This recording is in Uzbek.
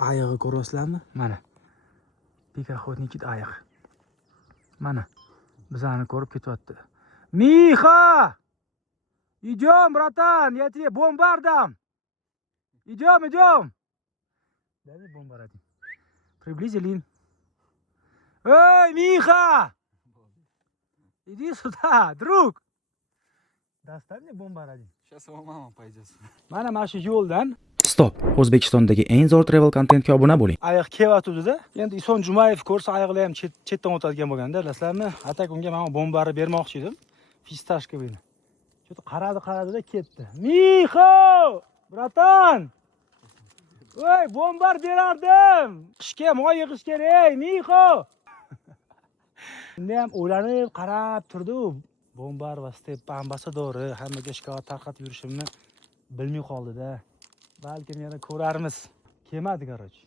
Oyog'i ko'ryapsizlarmi? Mana. Pekaxotnikit oyoq. Mana. Bizani ko'rib ketyapti. Mixa! Идем, братан, я тебе бомбар дам. Идем. Дай бомбар один. Приблизили. Эй, Миха! Иди сюда, друг. Достань мне бомбар один. Сейчас его мама пойдет. Mana shu yo'ldan Stop. O'zbekistondagi eng zo'r travel contentga obuna bo'ling. ayiq kelyapti-da. Endi Ison Jumayev ko'rsa ayiqlar ham chetdan o'tadigan bo'lganda, bilasizlarmi? Atak unga men bombarni bermoqchi edim. Fistashka beni. Cho'ta qaradi-da ketdi. Mixo! Bratan! Voy, bombar berardim. Qishga moy yig'ish kerak, Mixo! Endi ham o'ylanib qarab turdi u. Bombar va Step ambasadori hammaga shikoyat tarqatib yurishimni bilmay qoldi-da. Balkim yana ko'rarmiz. Kelmadi, короче.